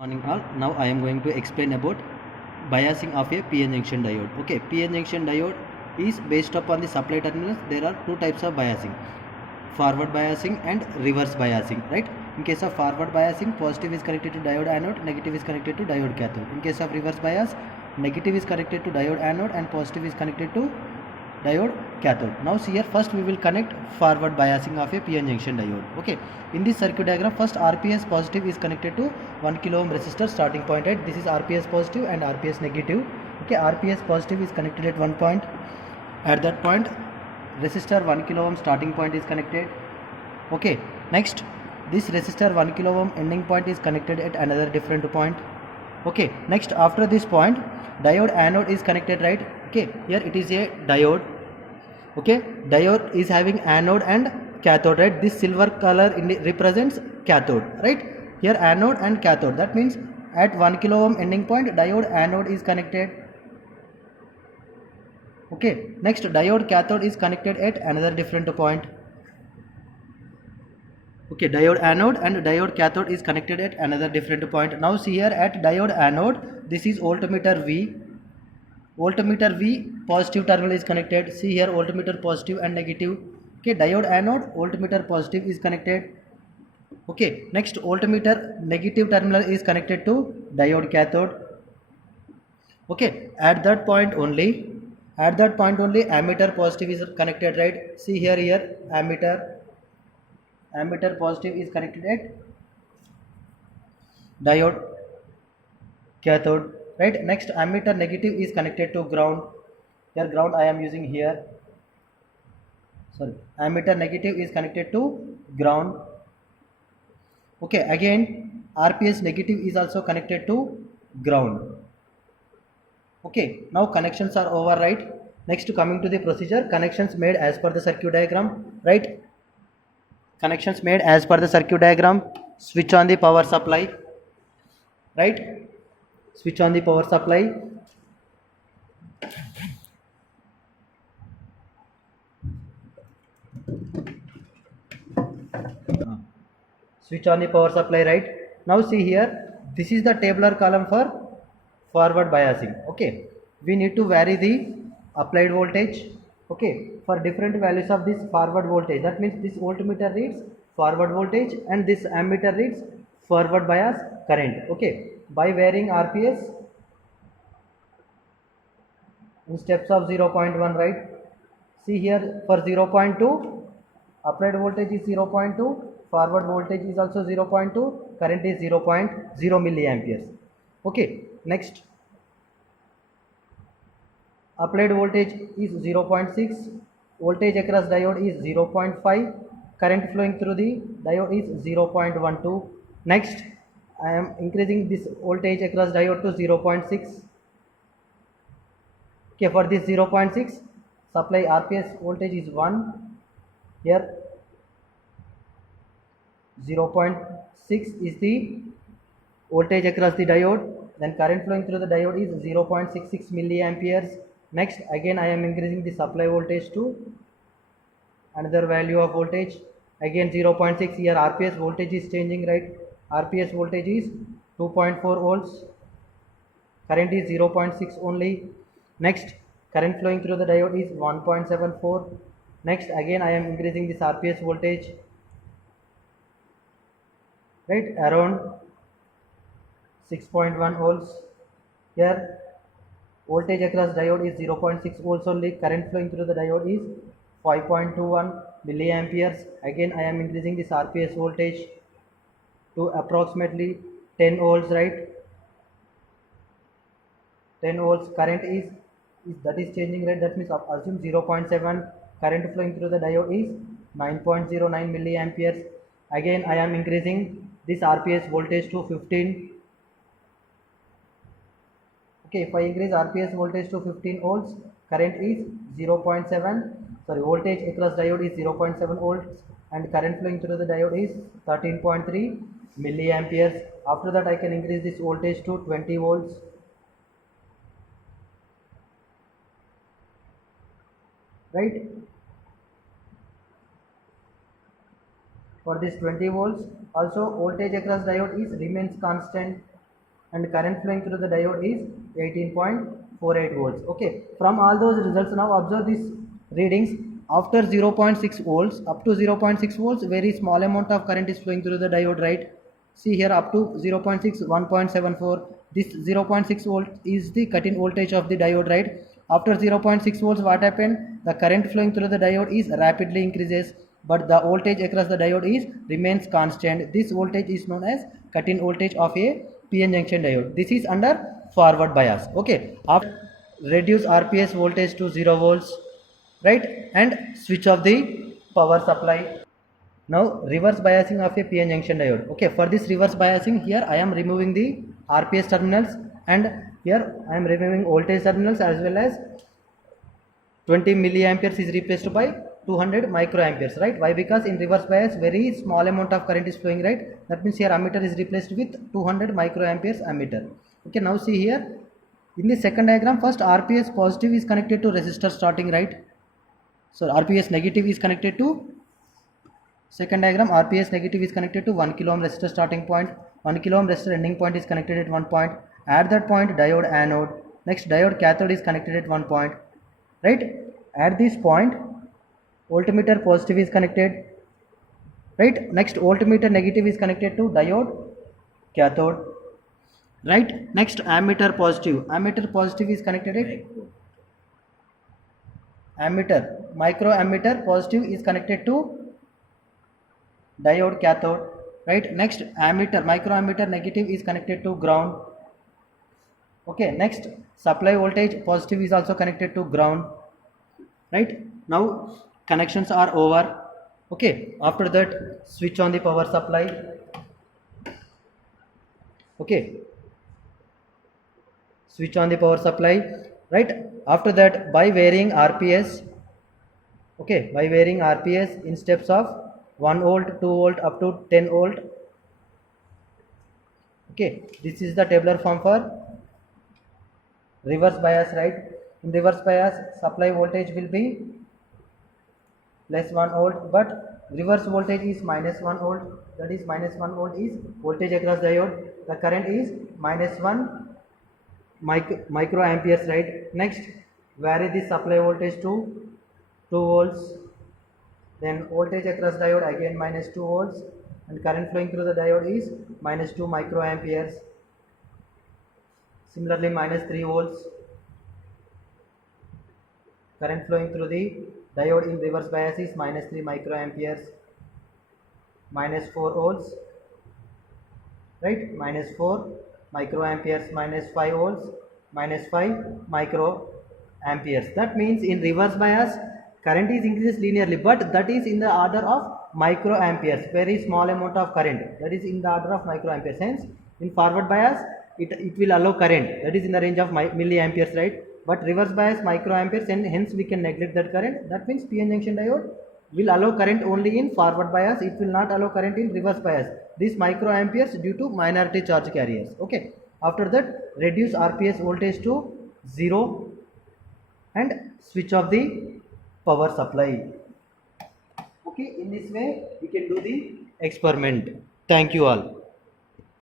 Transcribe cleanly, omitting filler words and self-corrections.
Morning all. Now I am going to explain about biasing of a PN junction diode. Okay, PN junction diode is based upon the supply terminals. There are two types of biasing: forward biasing and reverse biasing. Right? In case of forward biasing, positive is connected to diode anode, negative is connected to diode cathode. In case of reverse bias, negative is connected to diode anode and positive is connected to diode cathode. Now see here, first we will connect forward biasing of a PN junction diode. Okay, in this circuit diagram, first RPS positive is connected to 1 kilo ohm resistor starting point, right? This is RPS positive and RPS negative. Okay, RPS positive is connected at one point. At that point, resistor 1 kilo ohm starting point is connected. Okay, next this resistor 1 kilo ohm ending point is connected at another different point. Okay, next after this point, diode anode is connected, right? Okay, here it is a diode. Okay, diode is having anode and cathode, right? This silver color represents cathode, right? Here anode and cathode, that means at 1 kilo ohm ending point, diode anode is connected. Okay, next diode cathode is connected at another different point. Okay, diode anode and diode cathode is connected at another different point. Now see here, at diode anode, this is voltmeter V. Voltmeter V, positive terminal is connected. See here, voltmeter positive and negative. Okay, diode anode, voltmeter positive is connected. Okay, next voltmeter negative terminal is connected to diode cathode. Okay, at that point only ammeter positive is connected, right? See here ammeter positive is connected at diode cathode, right? Next ammeter negative is connected to ground. Here ground I am using here. Sorry, ammeter negative is connected to ground. Okay, again RPS negative is also connected to ground. Okay, now connections are over, right? Next, coming to the procedure, connections made as per the circuit diagram, right? Connections made as per the circuit diagram. Switch on the power supply, right? Switch on the power supply. Switch on the power supply, right? Now see here, this is the tabular column for forward biasing. Okay, we need to vary the applied voltage. Okay, for different values of this forward voltage, that means this voltmeter reads forward voltage and this ammeter reads forward bias current. Okay, by varying RPS in steps of 0.1, right? See here, for 0.2 applied voltage is 0.2, forward voltage is also 0.2, current is 0.0 milliamperes. Okay, next applied voltage is 0.6, voltage across diode is 0.5, current flowing through the diode is 0.12. Next I am increasing this voltage across diode to 0.6. Okay, for this 0.6 supply RPS voltage is 1. Here 0.6 is the voltage across the diode, then current flowing through the diode is 0.66 milliamperes. Next again I am increasing the supply voltage to another value of voltage, again 0.6. Here RPS voltage is changing, right? RPS voltage is 2.4 volts, current is 0.6 only. Next current flowing through the diode is 1.74. Next again I am increasing this RPS voltage, right, around 6.1 volts. Here voltage across diode is 0.6 volts only, current flowing through the diode is 5.21 milliamperes. Again I am increasing this RPS voltage to approximately 10 volts, right? 10 volts. Current is that is changing, right? That means assume 0.7. Current flowing through the diode is 9.09 milliamperes. Again I am increasing this RPS voltage to 15. Okay, if I increase RPS voltage to 15 volts, current is 0.7. Sorry, voltage across diode is 0.7 volts and current flowing through the diode is 13.3 milliamperes. After that I can increase this voltage to 20 volts. Right? For this 20 volts, also voltage across diode is remains constant. and current flowing through the diode is 18.48 volts. Okay, from all those results, now observe these readings. After 0.6 volts up to 0.6 volts, very small amount of current is flowing through the diode, right? See here, up to 0.6, 1.74. This 0.6 volt is the cut-in voltage of the diode, right? After 0.6 volts, what happened? The current flowing through the diode is rapidly increases, but the voltage across the diode is remains constant. This voltage is known as cut-in voltage of a PN junction diode. This is under forward bias. Okay, after reduce RPS voltage to 0 volts, right, and switch off the power supply. Now reverse biasing of a PN junction diode. Okay, for this reverse biasing, here I am removing the RPS terminals, and here I am removing voltage terminals, as well as 20 milliamperes is replaced by 200 microamperes, right? Why? Because in reverse bias very small amount of current is flowing, right? That means here ammeter is replaced with 200 microamperes ammeter. Okay, now see here in the second diagram, first RPS positive is connected to resistor starting, right? So RPS negative is connected to, second diagram, RPS negative is connected to 1 kilo ohm resistor starting point, 1 kilo ohm resistor ending point is connected at one point. At that point, diode anode, next diode cathode is connected at one point, right? At this point, voltmeter positive is connected, right? Next, voltmeter negative is connected to diode cathode, right? Next, ammeter positive is connected at ammeter, micro ammeter positive is connected to diode cathode, right? Next, ammeter, micro ammeter negative is connected to ground. Okay, next, supply voltage positive is also connected to ground, right? Now connections are over. Okay, after that, switch on the power supply. Okay, switch on the power supply, right? After that, by varying RPS, okay, by varying RPS in steps of 1 volt, 2 volt up to 10 volt. Okay, this is the tabular form for reverse bias, right? In reverse bias, supply voltage will be plus 1 volt, but reverse voltage is minus 1 volt. That is, minus 1 volt is voltage across diode. The current is minus 1 microamperes, right? Next, vary the supply voltage to 2 volts. Then voltage across diode again minus 2 volts, and current flowing through the diode is minus 2 microamperes. Similarly, minus 3 volts. Current flowing through the diode in reverse bias is minus 3 microamperes. Minus 4 volts, right? Minus 4 microamperes. Minus 5 volts, minus 5 microamperes. That means in reverse bias, current is increases linearly, but that is in the order of microamperes, very small amount of current, that is in the order of microamperes. Hence, in forward bias, it will allow current that is in the range of milliamperes, right? But reverse bias microamperes, and hence we can neglect that current. That means PN junction diode will allow current only in forward bias, it will not allow current in reverse bias. These microamperes due to minority charge carriers. Okay, after that, reduce RPS voltage to 0 and switch off the power supply. Okay, in this way we can do the experiment. Thank you all.